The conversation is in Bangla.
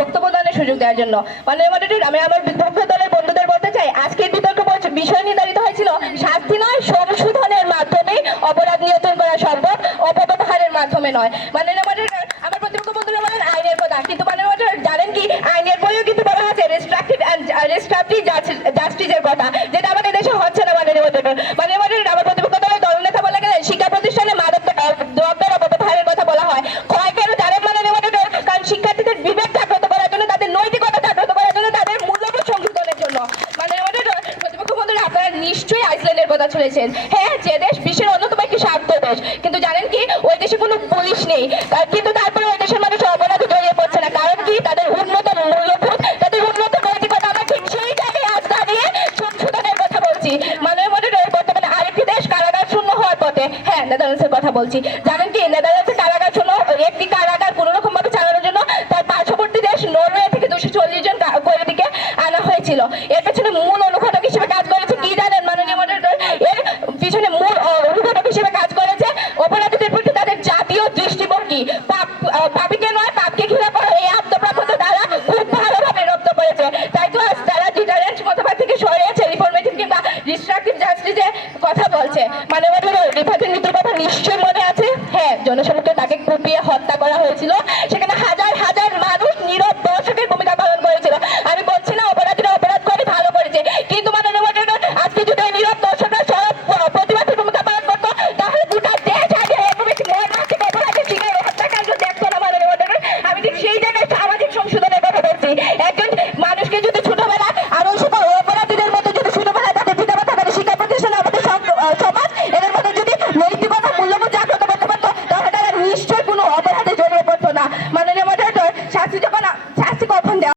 বক্তব্য দানের সুযোগ দেওয়ার জন্য। মানে মডারেটর আমি আমার বিপক্ষ দলের বন্ধুদের বলতে চাই আজকের বিতর্ক বিষয় নির্ধারিত হয়েছিল। শাস্তি নয়, সংশোধনের মাধ্যমে অপরাধ নিয়ন্ত্রণ করা সম্ভব অপব্যবহারের মাধ্যমে নয়। মানে মডারেটর আমার প্রতিপক্ষ বন্ধুরা বলেন, আইনের কথা। কিন্তু মানে মডারেটর জানেন কি, আইনের বইও কিন্তু বলা আছে রেস্ট্রাকটিভ অ্যান্ড রেস্ট্রাকটিভ জাস্টিসের কথা, যেটা আমাদের দেশে হচ্ছে না মানে মডারেটর মানে মডারেটর আমার প্রতিপক্ষ দলের দলনেতা বলে গেলেন শিক্ষা প্রতিষ্ঠানে মাদক আহ, দ্রব্যের অপব্যবহারের কথা বলা হয় কয় কেন জানেন মানে মডারেটর কারণ শিক্ষার্থীদের বিবেক জাগ্রত করার জন্য তাদের নৈতিকতা জাগ্রত করার জন্য তাদের মূল্যবোধ সংশোধনের জন্য মানে মডারেটর প্রতিপক্ষ বন্ধুরা আপনারা নিশ্চয়ই আইসল্যান্ডের কথা শুনেছেন। হ্যাঁ যে দেশ বিশ্বের অন্যতম একটি স্বার্থ দেশ। কিন্তু জানেন কি, ওই দেশে কোনো পুলিশ নেই। কিন্তু তারপরে ওই দেশের মানুষ অপরাধে জড়িয়ে পড়ছে না। কারণ কি, তাদের উন্নত মূল্যবোধ, তাদের উন্নত নৈতিকতা আমরা ঠিক সেই জায়গায় আজ দাঁড়িয়ে সংশোধনের কথা বলছি। মানে মনে বর্তমানে আরেকটি দেশ কারাগার শূন্য হওয়ার পথে। হ্যাঁ নেদারল্যান্ডসের কথা বলছি। পাপিকে নয় পাপকে ঘিরে এই আত্মপ্রাপ্ত দ্বারা খুব ভালোভাবে রপ্ত করেছে তাই তো আজ তারা ডিটারেন্ট মতবাদ থেকে সরিয়েছে রিফর্মেটিভ কিংবা ডিস্ট্রাকটিভ জাস্টিসে কথা বলছে। মানে রিফাতের মৃত্যুর কথা নিশ্চয়ই মনে আছে? হ্যাঁ জনসমুদ্রে তাকে কুপিয়ে হত্যা করা হয়েছিল। সেখানে হাজার হাজার I don't